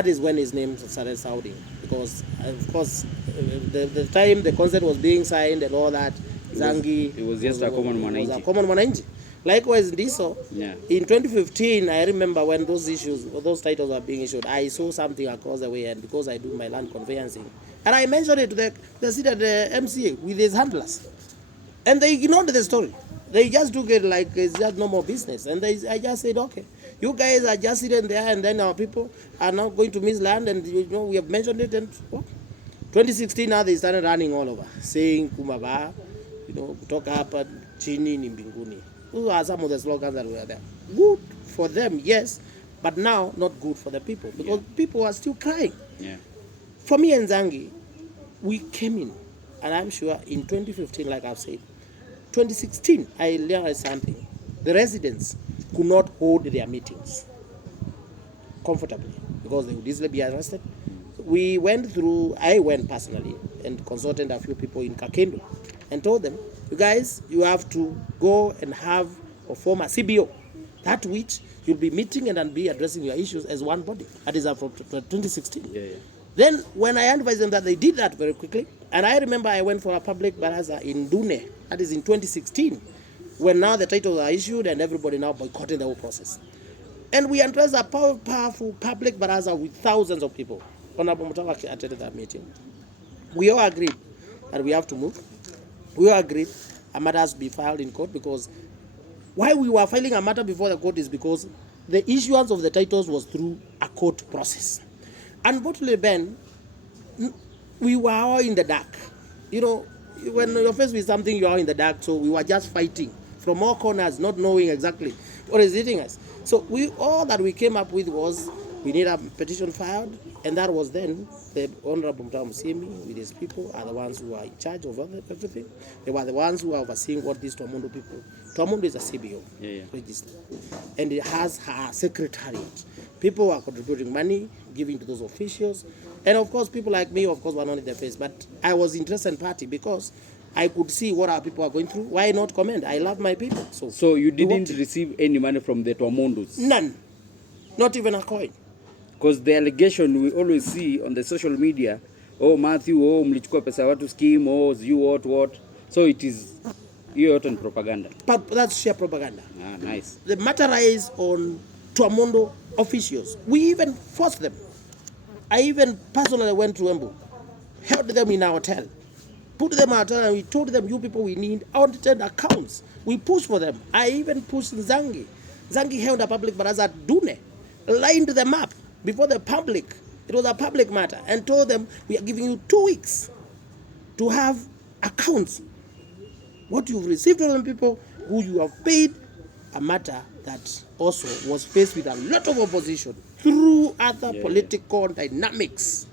that is when his name started sounding. Because, of course, the time the consent was being signed and all that, Zangi... It was just a common mwananchi. Likewise, Ndiso, in 2015, I remember when those titles were being issued, I saw something across the way, and because I do my land conveyancing, and I mentioned it to the seat at the MCA with his handlers, and they ignored the story. They just took it like it's just normal business, and I just said, okay, you guys are just sitting there, and then our people are now going to miss land, and we have mentioned it, and 2016 now they started running all over, saying Kumaba, kutoka hapa chini ni mbinguni. Those are some of the slogans that were there. Good for them, yes, but now not good for the people, because people are still crying. Yeah. For me and Zangi, we came in, and I'm sure in 2015, like I've said, 2016, I realized something. The residents could not hold their meetings comfortably because they would easily be arrested. I went personally and consulted a few people in Kakendo and told them, you guys, you have to go and have or form a CBO, that which you'll be meeting and be addressing your issues as one body. That is from 2016. Yeah. Then when I advised them that, they did that very quickly. And I remember I went for a public baraza in Dune, that is in 2016, when now the titles are issued and everybody now boycotting the whole process. And we addressed a powerful public baraza with thousands of people. Honorable Mutawa attended that meeting. We all agreed that we have to move. We all agreed a matter has to be filed in court, because why we were filing a matter before the court is because the issuance of the titles was through a court process. Unfortunately, Ben, we were all in the dark. When you're faced with something, you are in the dark, so we were just fighting from all corners, not knowing exactly what is hitting us. So all that we came up with was we need a petition filed, and that was then the Honorable Mbichi with his people are the ones who are in charge of everything. They were the ones who are overseeing what these Twamundu people. Twamundu is a CBO registered, and it has her secretariat. People are contributing money, giving to those officials, and of course people like me, of course, were not in the face. But I was interested party because I could see what our people are going through. Why not comment? I love my people. So you didn't receive any money from the Twamundus? None, not even a coin. Because the allegation we always see on the social media, Mathew, mlichukua pesa watu scheme, what. So it is yote propaganda. But that's sheer propaganda. Nice. The matter is on Twamundu officials. We even forced them. I even personally went to Embu, held them in our hotel, put them out, and we told them, you people, we need audited accounts. We pushed for them. I even pushed Zangi. Zangi held a public baraza at Dune, lined them up before the public. It was a public matter, and told them, we are giving you 2 weeks to have accounts. What you've received from people who you have paid, a matter that also was faced with a lot of opposition through other political dynamics,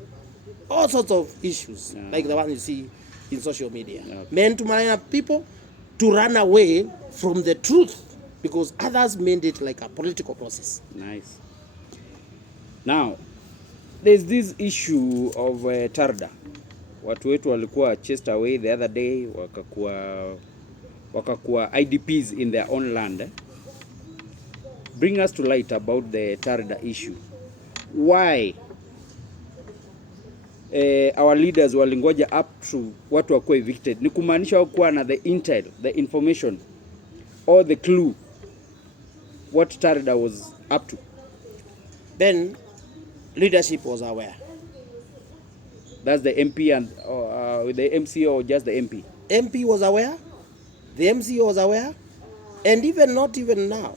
all sorts of issues, like the one you see in social media, meant to marine people to run away from the truth because others made it like a political process. Nice. Now, there's this issue of Tarda. Watu wetu walikuwa chased away the other day, wakakuwa IDPs in their own land. Bring us to light about the Tarda issue. Why our leaders walingoja up to watu wakuwa evicted? Ni kumaanisha wakuwa na the intel, the information, or the clue what Tarda was up to. Then leadership was aware. That's the MP and the MCO, or just the MP? MP was aware, the MCO was aware, and even not even now,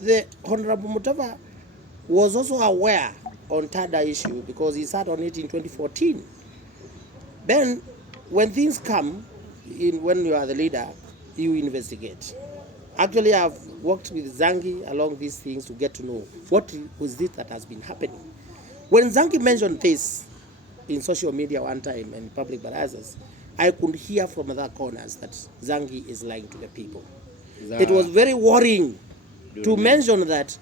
the Honorable Mutawa was also aware on Tarda issue because he sat on it in 2014. Then, when things come, when you are the leader, you investigate. Actually, I've worked with Zangi along these things to get to know what was this that has been happening. When Zangi mentioned this in social media one time and public barazas, I could hear from other corners that Zangi is lying to the people. It was very worrying to mention that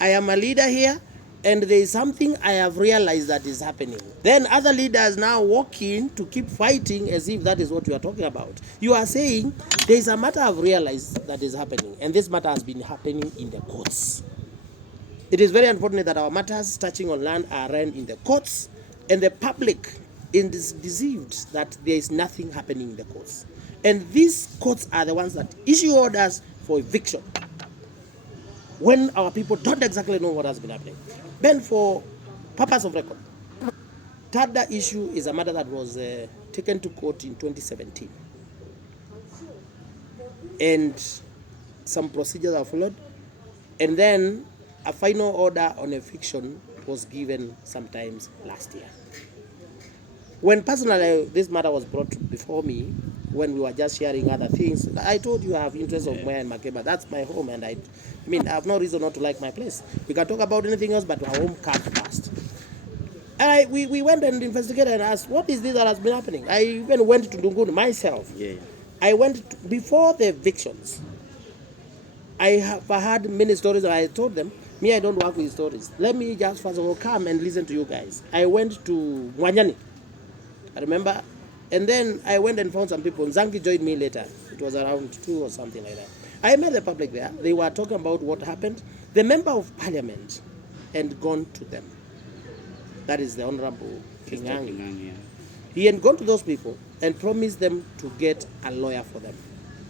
I am a leader here and there is something I have realized that is happening. Then other leaders now walk in to keep fighting as if that is what you are talking about. You are saying there is a matter I've realized that is happening, and this matter has been happening in the courts. It is very unfortunate that our matters touching on land are run in the courts, and the public is deceived that there is nothing happening in the courts. And these courts are the ones that issue orders for eviction when our people don't exactly know what has been happening. Then, for purpose of record, Tarda issue is a matter that was taken to court in 2017. And some procedures are followed. And then a final order on eviction was given sometimes last year. When personally this matter was brought before me, when we were just sharing other things, I told you I have interest of Mwea and Makeba. That's my home, and I mean, I have no reason not to like my place. We can talk about anything else, but our home comes first. And we went and investigated and asked, what is this that has been happening? I even went to Dungun myself. Yeah. I went before the evictions. I have heard many stories, and I told them, me, I don't work with stories. Let me just first of all come and listen to you guys. I went to Mwanyani, I remember, and then I went and found some people. Zangi joined me later. It was around 2 or something like that. I met the public there. They were talking about what happened. The member of parliament had gone to them. That is the Honorable Kingangi. Yeah. He had gone to those people and promised them to get a lawyer for them.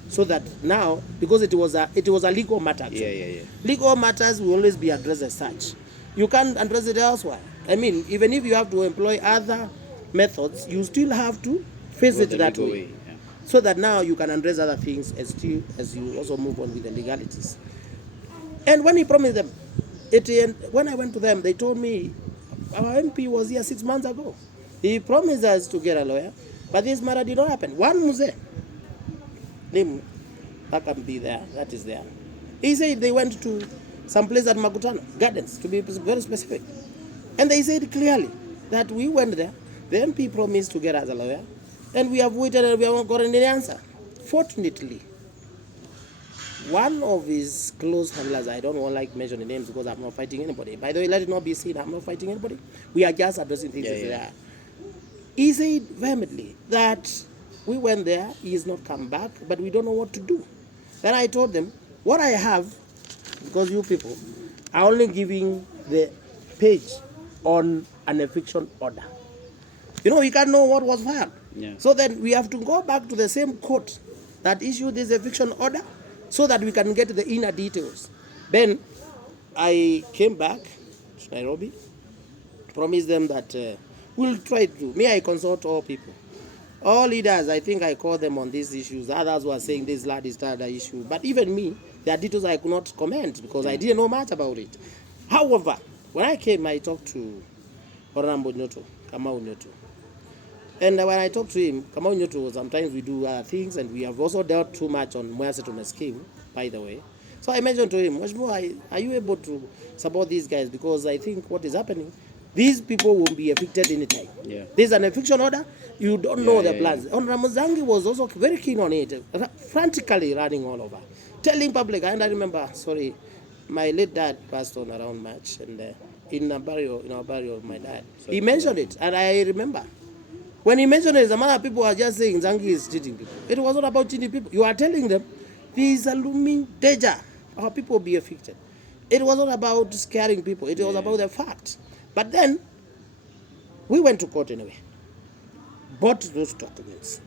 So that now, because it was a legal matter. Actually. Yeah. Legal matters will always be addressed as such. You can't address it elsewhere. I mean, even if you have to employ other methods, you still have to face it that way. Yeah. So that now you can address other things as you also move on with the legalities. And when he promised them, when I went to them, they told me, our MP was here 6 months ago. He promised us to get a lawyer, but this matter did not happen. One Muse, name, that can be there, that is there. He said they went to some place at Makutano Gardens, to be very specific. And they said clearly that we went there, the MP promised to get us a lawyer, and we have waited and we haven't gotten any answer. Fortunately, one of his close handlers, I don't want to mention the names because I'm not fighting anybody. By the way, let it not be seen, I'm not fighting anybody. We are just addressing things as they are. He said vehemently that we went there, he has not come back, but we don't know what to do. Then I told them, what I have, because you people are only giving the page on an eviction order. You know, we can't know what was filed. Yeah. So then we have to go back to the same court that issued this eviction order so that we can get the inner details. Then I came back to Nairobi, promised them that we'll try to. Me, I consult all people. All leaders, I think I called them on these issues. Others were saying this lad is started an issue. But even me, there are details I could not comment because I didn't know much about it. However, when I came, I talked to Honorable Kamau Nyoto. And when I talked to him, Kamau Nyoto, sometimes we do other things, and we have also dealt too much on Mwea Settlement Scheme, by the way. So I mentioned to him, Mheshimiwa, are you able to support these guys? Because I think what is happening, these people will be evicted anytime. Yeah. There's an eviction order, you don't know the plans. Honorable Zangi was also very keen on it, frantically running all over, telling public, and I remember, my late dad passed on around March, and in our burial of my dad, he mentioned it, and I remember. When he mentioned it, some other people were just saying Zangi is cheating people. It was not about cheating people. You are telling them there is a looming danger. Our people will be affected. It was not about scaring people. It was about the fact. But then, we went to court anyway. Bought those documents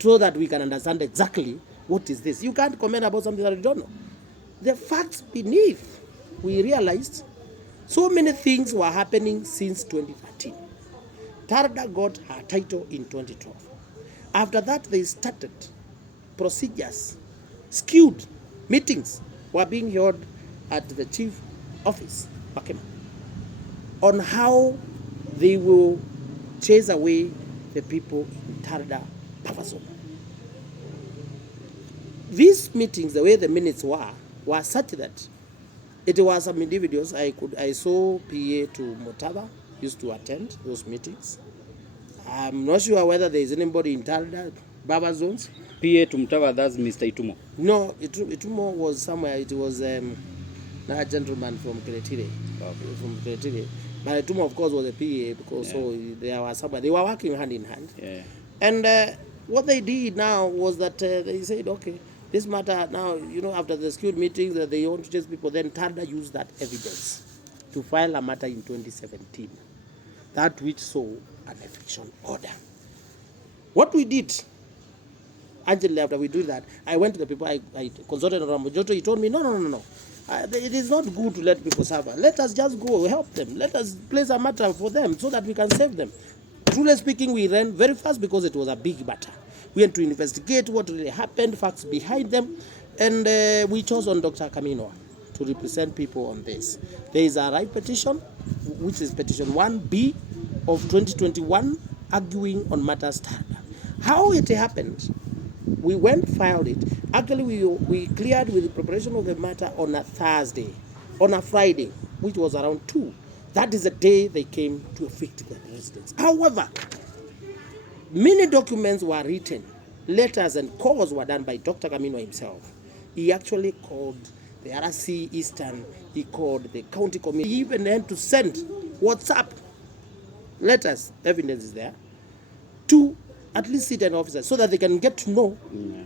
so that we can understand exactly what is this. You can't comment about something that you don't know. The facts beneath, we realized so many things were happening since 2013. Tarda got her title in 2012. After that, they started procedures, skewed meetings were being held at the chief office, Makema, on how they will chase away the people in Tarda Pavazo. These meetings, the way the minutes were such that it was some individuals I saw PA to Motaba used to attend those meetings. I'm not sure whether there is anybody in Tarda, Baba zones. PA to Mutava, that's Mr. Itumo. No, Itumo was somewhere. It was a gentleman from Keretire. But Itumo, of course, was a PA because so there was somebody. They were working hand in hand. Yeah. And what they did now was that they said, okay, this matter now, after the skewed meetings that they want to chase people, then Tarda used that evidence to file a matter in 2017, that which saw an eviction order. What we did, actually after we did that, I went to the people, I consulted on Rambojoto. He told me, no. It is not good to let people suffer. Let us just go help them. Let us place a matter for them so that we can save them. Truly speaking, we ran very fast because it was a big matter. We had to investigate what really happened, facts behind them, and we chose on Dr. Kamino to represent people on this. There is a right petition, which is petition 1B of 2021, arguing on matters TARDA. How it happened, we went, filed it. Actually, we cleared with the preparation of the matter on a Thursday, on a Friday, which was around 2. That is the day they came to evict the residents. However, many documents were written, letters and calls were done by Dr. Kamino himself. He actually called the RC Eastern, he called the county committee, he even had to send WhatsApp letters, evidence is there, to at least sit-in officers so that they can get to know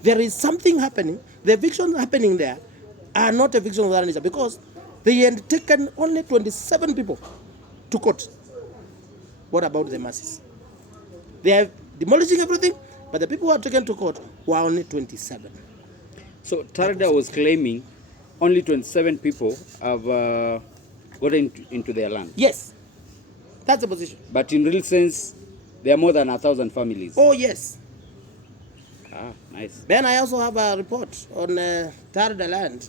there is something happening. The evictions happening there are not evictions without nature because they had taken only 27 people to court. What about the masses? They are demolishing everything, but the people who are taken to court were only 27. So TARDA was claiming only 27 people have gotten into their land. Yes, that's the position. But in real sense, there are more than 1,000 families. Oh, yes. Ah, nice. Then I also have a report on TARDA land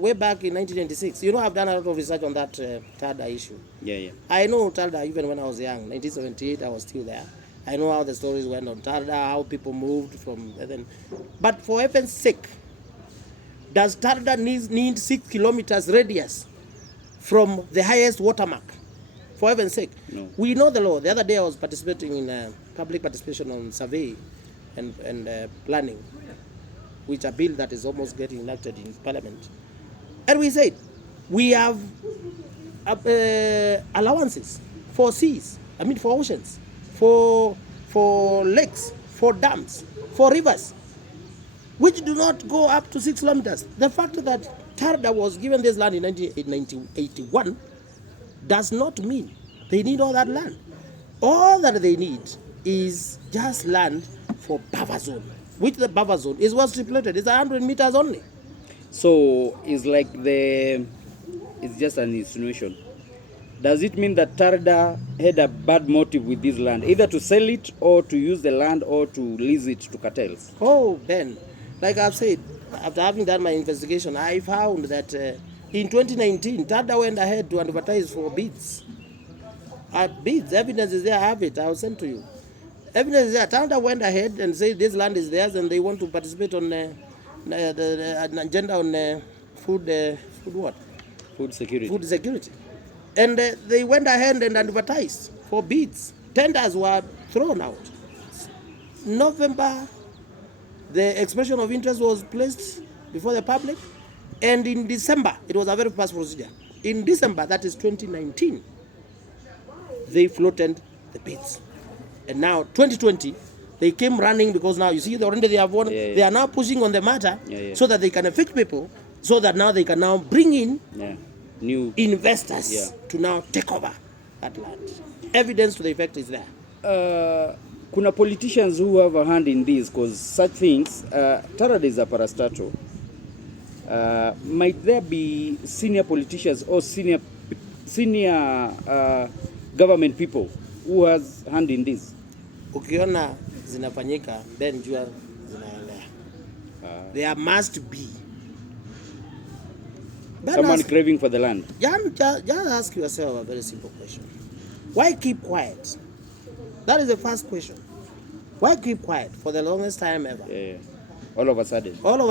way back in 1996. You know, I've done a lot of research on that TARDA issue. Yeah. I know TARDA even when I was young. 1978, I was still there. I know how the stories went on TARDA, how people moved from then. But for heaven's sake, does TARDA need 6 kilometers radius from the highest watermark? For heaven's sake. No. We know the law. The other day I was participating in public participation on survey and planning, which a bill that is almost getting enacted in Parliament. And we said, we have allowances for seas, for oceans, for lakes, for dams, for rivers, which do not go up to 6 kilometers. The fact that TARDA was given this land in 1981 does not mean they need all that land. All that they need is just land for buffer zone, which the buffer zone is well stipulated. It's 100 meters only. So it's like it's just an insinuation. Does it mean that TARDA had a bad motive with this land, either to sell it or to use the land or to lease it to cartels? Oh, Ben, like I've said, after having done my investigation, I found that in 2019, TARDA went ahead to advertise for bids. Bids, evidence is there, I have it, I'll send to you. Evidence is there. TARDA went ahead and said this land is theirs and they want to participate on the agenda on food what? Food security. Food security. And they went ahead and advertised for bids. Tenders were thrown out. November, the expression of interest was placed before the public. And in December, it was a very fast procedure. In December, that is 2019, they floated the bids. And now, 2020, they came running because now, you see, already they have won. Yeah. They are now pushing on the matter so that they can evict people, so that now they can now bring in new investors to now take over that land. Evidence to the effect is there. Kuna politicians who have a hand in this, because such things, TARDA is a parastatal. Might there be senior politicians or senior government people who has hand in this? Ukiona zinafanyika, Ben jua zinaendelea. There must be. Someone craving for the land. Just ask yourself a very simple question. Why keep quiet? That is the first question. Why keep quiet for the longest time ever? Yeah. All of a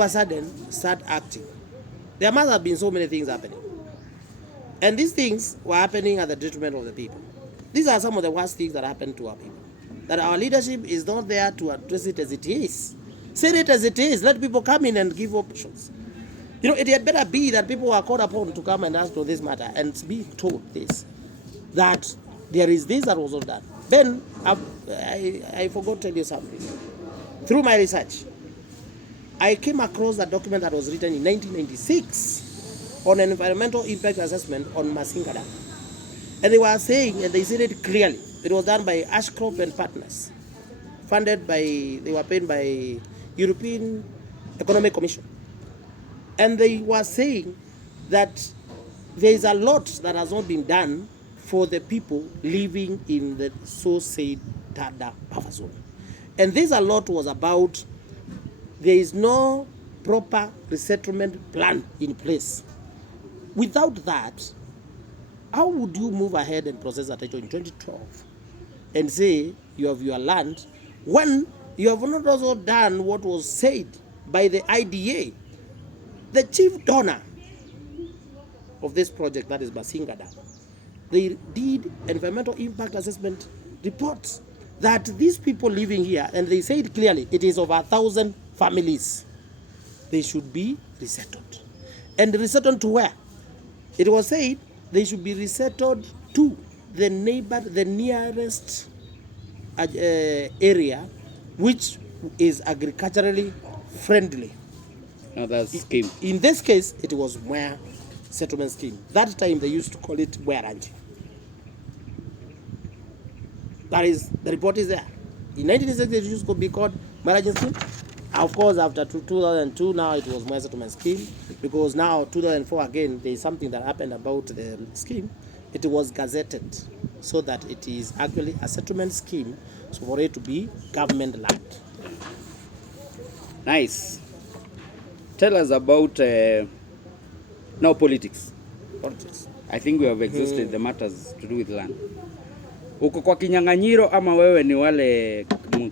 sudden, start acting. There must have been so many things happening. And these things were happening at the detriment of the people. These are some of the worst things that happened to our people. That our leadership is not there to address it as it is. Say it as it is. Let people come in and give options. It had better be that people are called upon to come and ask for this matter and be told this, that there is this that was all done. Then, I forgot to tell you something. Through my research, I came across a document that was written in 1996 on an environmental impact assessment on Masingada. And they were saying, and they said it clearly, it was done by Ashcroft and Partners, funded by, they were paid by European Economic Commission. And they were saying that there is a lot that has not been done for the people living in the so-said Tada buffer zone. And this a lot was about there is no proper resettlement plan in place. Without that, how would you move ahead and process a title in 2012 and say you have your land when you have not also done what was said by the IDA, the chief donor of this project, that is Basinga Dam? They did environmental impact assessment reports that these people living here, and they said clearly, it is over 1,000 families. They should be resettled. And resettled to where? It was said they should be resettled to the nearest area which is agriculturally friendly. Now that's scheme. In this case, it was Mwea settlement scheme. That time they used to call it Mweranji. That is, the report is there. In 1960, it used to be called Mweranji scheme. Of course, after 2002, now it was Mwea settlement scheme, because now 2004 again, there is something that happened about the scheme. It was gazetted so that it is actually a settlement scheme, so for it to be government land. Nice. Tell us about now politics. Politics. I think we have exhausted the matters to do with land. Uko kwa kinyang'anyiro ama wewe ni wale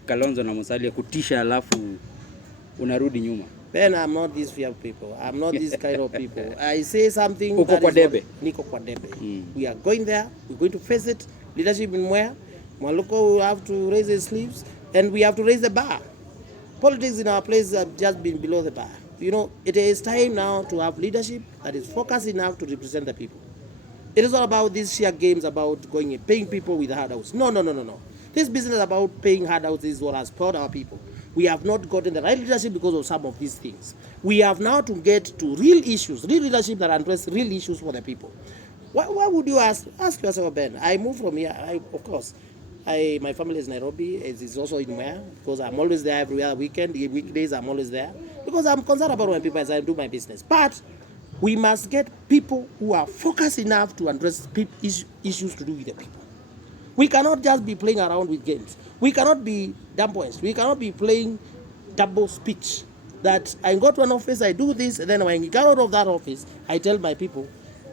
Kalonzo na Musalia kutisha alafu unarudi nyuma? Ben, I'm not these fear people. I'm not this kind of people. I say something. Uko kwa debe. Niko kwa debe. We are going there. We're going to face it. Leadership in Mwea. Mwaluko will have to raise his sleeves, and we have to raise the bar. Politics in our place have just been below the bar. You know, it is time now to have leadership that is focused enough to represent the people. It is not about these sheer games about going and paying people with handouts. No. This business about paying handouts is what has spoiled our people. We have not gotten the right leadership because of some of these things. We have now to get to real issues, real leadership that address real issues for the people. Why would you ask yourself, Ben? I moved from here, of course. My family is Nairobi. It is also in Mwea, because I'm always there every other weekend. The weekdays I'm always there because I'm concerned about my people as I do my business. But we must get people who are focused enough to address issues to do with the people. We cannot just be playing around with games. We cannot be dumb-boys. We cannot be playing double speech. That I go to an office, I do this, and then when I get out of that office, I tell my people,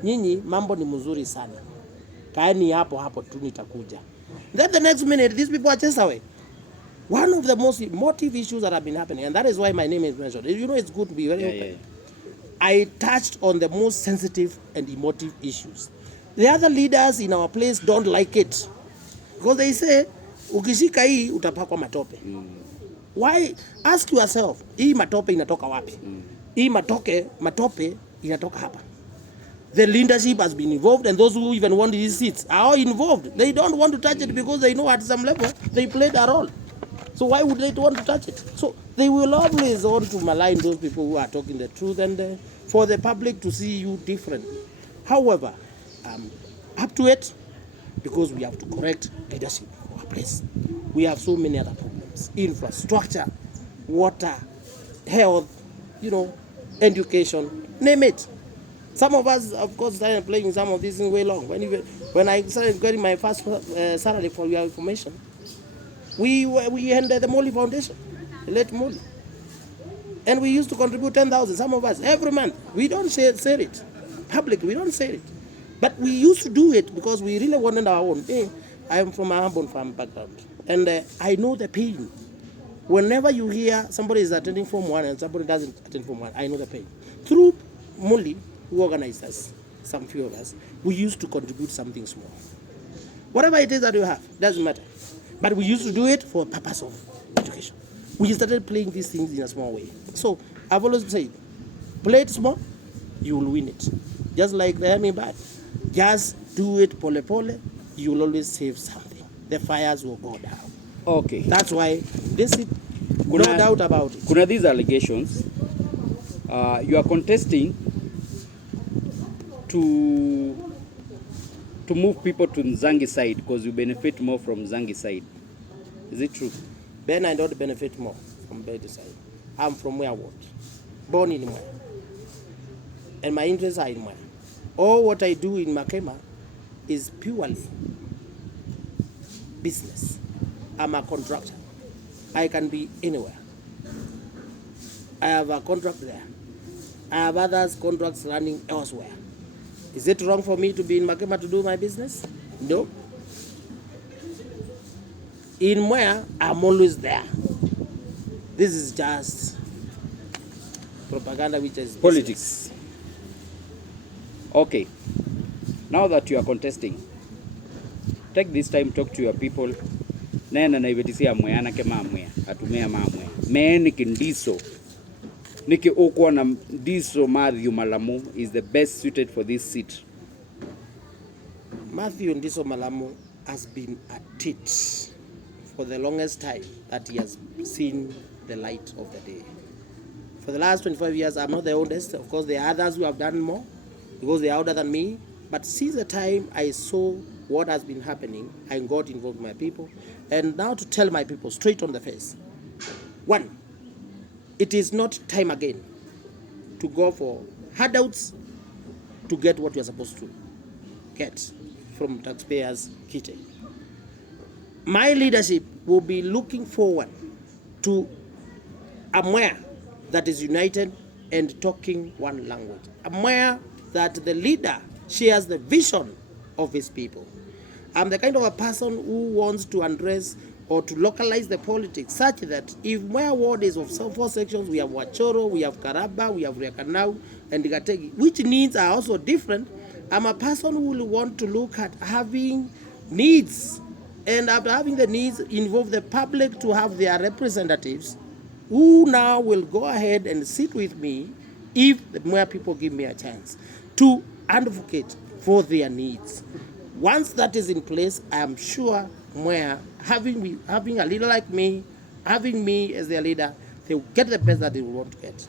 nyinyi mambo ni mzuri sana. Kaeni hapo tu nitakuja. Then the next minute, these people are chased away. One of the most emotive issues that have been happening, and that is why my name is mentioned. You know, it's good to be very open. Yeah. I touched on the most sensitive and emotive issues. The other leaders in our place don't like it. Because they say, ukishika hii utapakwa matope. Why? Ask yourself, hii matope inatoka wapi? Hii matope inatoka hapa. The leadership has been involved, and those who even want these seats are all involved. They don't want to touch it because they know at some level they played a role. So why would they want to touch it? So they will always want to malign those people who are talking the truth, and for the public to see you different. However, up to it, because we have to correct leadership for our place. We have so many other problems: infrastructure, water, health, education, name it. Some of us, of course, started playing some of these things way long. When I started getting my first salary, for your information, we ended the Molly Foundation, the late Molly. And we used to contribute 10,000, some of us, every month. We don't say it publicly, we don't say it. But we used to do it because we really wanted our own. I am from a humble farm background, and I know the pain. Whenever you hear somebody is attending Form 1 and somebody doesn't attend Form 1, I know the pain. Through Molly, who organized us, some few of us, we used to contribute something small. Whatever it is that you have, doesn't matter. But we used to do it for the purpose of education. We started playing these things in a small way. So I've always said, play it small, you will win it. Just like the Hemi Bad. Just do it pole pole, you will always save something. The fires will go down. Okay. That's why this is no doubt about it. Kuna these allegations, you are contesting to to move people to Nzangi side because you benefit more from Nzangi side. Is it true? Ben, I don't benefit more from Mbichi side. I'm from Mwea ward, born in Mwea, and my interests are in Mwea. All what I do in Makema is purely business. I'm a contractor. I can be anywhere. I have a contract there. I have others contracts running elsewhere. Is it wrong for me to be in Makema to do my business? No. In Mwea, I'm always there. This is just propaganda, which is politics. Okay. Now that you are contesting, take this time, talk to your people. Nena na ibetisia Mwea na kema Mwea, atumea Mwea. Mathew Ndiso. Niki okwa na Ndiso Mathew Malamu is the best suited for this seat. Mathew Ndiso Malamu has been a tit for the longest time that he has seen the light of the day. For the last 25 years, I'm not the oldest. Of course, there are others who have done more because they are older than me. But since the time I saw what has been happening, I got involved with my people. And now to tell my people straight on the face. One, it is not time again to go for handouts to get what you are supposed to get from taxpayers' kitty. My leadership will be looking forward to a Mwea that is united and talking one language. A Mwea that the leader shares the vision of his people. I'm the kind of a person who wants to address or to localize the politics such that if Mwea ward is of 4 sections, we have Wachoro, we have Karaba, we have Riakanau, and Gategi, which needs are also different. I'm a person who will want to look at having needs, and after having the needs, involve the public to have their representatives who now will go ahead and sit with me if the Mwea people give me a chance to advocate for their needs. Once that is in place, I am sure Mwea, having a leader like me, having me as their leader, they will get the best that they will want to get.